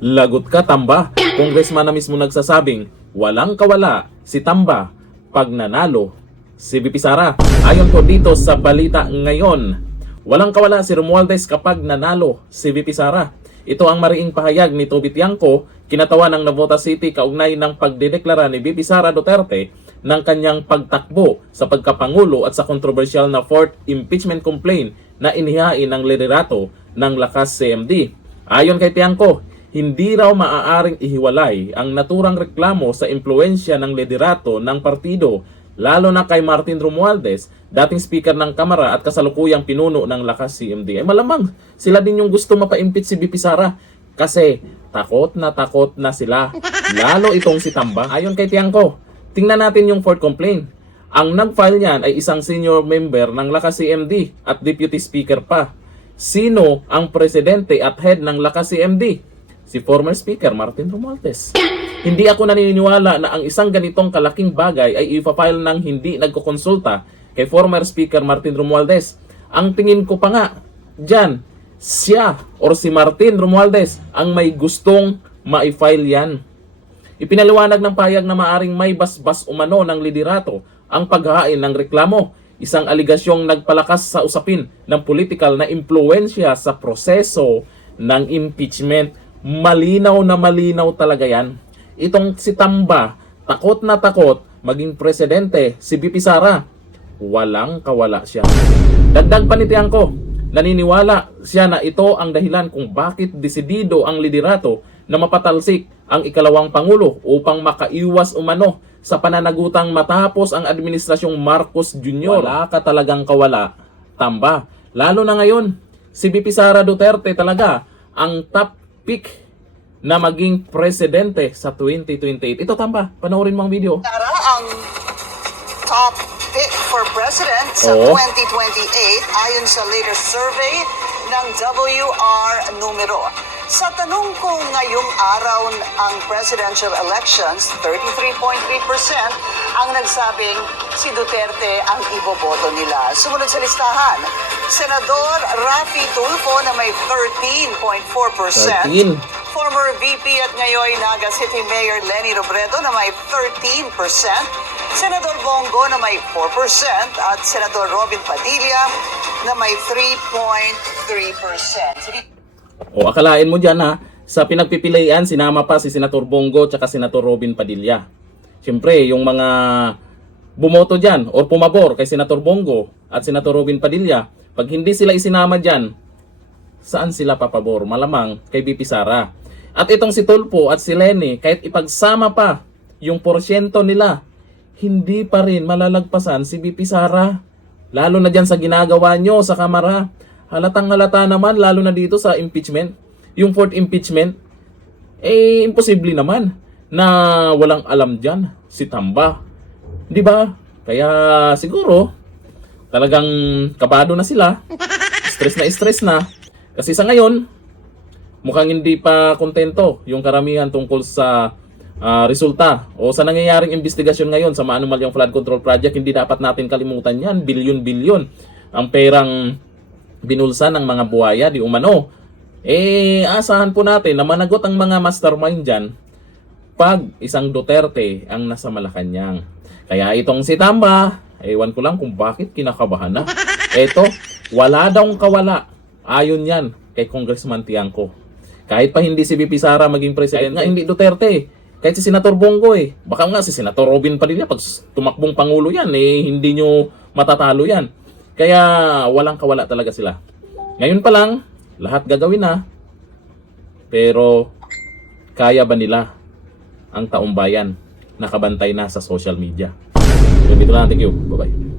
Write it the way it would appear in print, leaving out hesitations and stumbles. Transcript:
Lagot ka, Tamba. Congressman na mismo nagsasabing, walang kawala si Tamba pag nanalo si VP Sara. Ayon po dito sa balita ngayon, walang kawala si Romualdez kapag nanalo si VP Sara. Ito ang mariing pahayag ni Toby Tiangco, kinatawa ng Navotas City kaugnay ng pagdedeklara ni VP Sara Duterte ng kanyang pagtakbo sa pagkapangulo at sa kontrobersyal na fourth impeachment complaint na inihain ng liderato ng Lakas CMD. Ayon kay Tiangco, hindi raw maaaring ihiwalay ang naturang reklamo sa impluensya ng liderato ng partido, lalo na kay Martin Romualdez, dating speaker ng Kamara at kasalukuyang pinuno ng Lakas CMD. Ay malamang sila din yung gusto mapa-impeach si VP Sara kasi takot na sila, lalo itong si Tamba. Ayon kay Tiangco, tingnan natin yung fourth complaint. Ang nag-file niyan ay isang senior member ng Lakas CMD at deputy speaker pa. Sino ang presidente at head ng Lakas CMD? Si former speaker Martin Romualdez. Hindi ako naniniwala na ang isang ganitong kalaking bagay ay ipa-file ng hindi nagkokonsulta kay former speaker Martin Romualdez. Ang tingin ko pa nga dyan, siya or si Martin Romualdez ang may gustong ma-file yan. Ipinaliwanag ng pahayag na maaring may basbas umano ng liderato ang paghahain ng reklamo, isang aligasyong nagpalakas sa usapin ng political na impluensya sa proseso ng impeachment. Malinaw na malinaw talaga yan. Itong si Tamba, takot na takot maging presidente si VP Sara. Walang kawala siya. Dagdag pa ni Tiangco, naniniwala siya na ito ang dahilan kung bakit desidido ang liderato na mapatalsik ang ikalawang pangulo upang makaiwas umano sa pananagutang matapos ang administrasyong Marcos Jr. Wala ka talagang kawala, Tamba. Lalo na ngayon, si VP Sara Duterte talaga ang top pick na maging presidente sa 2028. Ito, Tamba, panoorin mo ang video. Sara ang top pick for president sa 2028 ayon sa latest survey ng WR Numero. Sa tanong kung ngayong araw ang presidential elections, 33.3% ang nagsabing si Duterte ang iboboto nila. Sumunod sa listahan, Senador Raffy Tulfo na may 13.4%. 13. Former VP at ngayon Naga City Mayor Leni Robredo na may 13%. Senador Bongo na may 4% at Senador Robin Padilla na may 3.3%. O akalain mo dyan ha, sa pinagpipilian sinama pa si Senator Bongo at Senator Robin Padilla. Siyempre, yung mga bumoto dyan or pumabor kay Senator Bongo at Senator Robin Padilla, pag hindi sila isinama dyan, saan sila papabor? Malamang kay VP Sara. At itong si Tulfo at si Leni, kahit ipagsama pa yung porsyento nila, hindi pa rin malalagpasan si VP Sara. Lalo na dyan sa ginagawa nyo sa Kamara. Halatang halata naman, lalo na dito sa impeachment. Yung fourth impeachment, imposible naman na walang alam dyan si Tamba. Di ba? Kaya siguro, talagang kabado na sila. Stress na. Kasi sa ngayon, mukhang hindi pa kontento yung karamihan tungkol sa resulta o sa nangyayaring investigasyon ngayon sa maanumalyang flood control project. Hindi dapat natin kalimutan yan. Bilyon-bilyon ang perang binulsa ng mga buhaya di umano. Asahan po natin na managot ang mga mastermind dyan pag isang Duterte ang nasa Malacanang. Kaya itong si Tamba, ewan ko lang kung bakit kinakabahan na. Eto, wala daw kawala. Ayon yan kay Congressman Tiangco. Kahit pa hindi si VP Sara maging president, nga hindi Duterte. Kahit si Senator Bongo baka nga si Senator Robin Padilla pag tumakbong pangulo yan, hindi nyo matatalo yan. Kaya walang kawala talaga sila. Ngayon pa lang, lahat gagawin na. Pero kaya ba nila ang taumbayan nakabantay na sa social media? So, dito lang. Thank you. Bye-bye.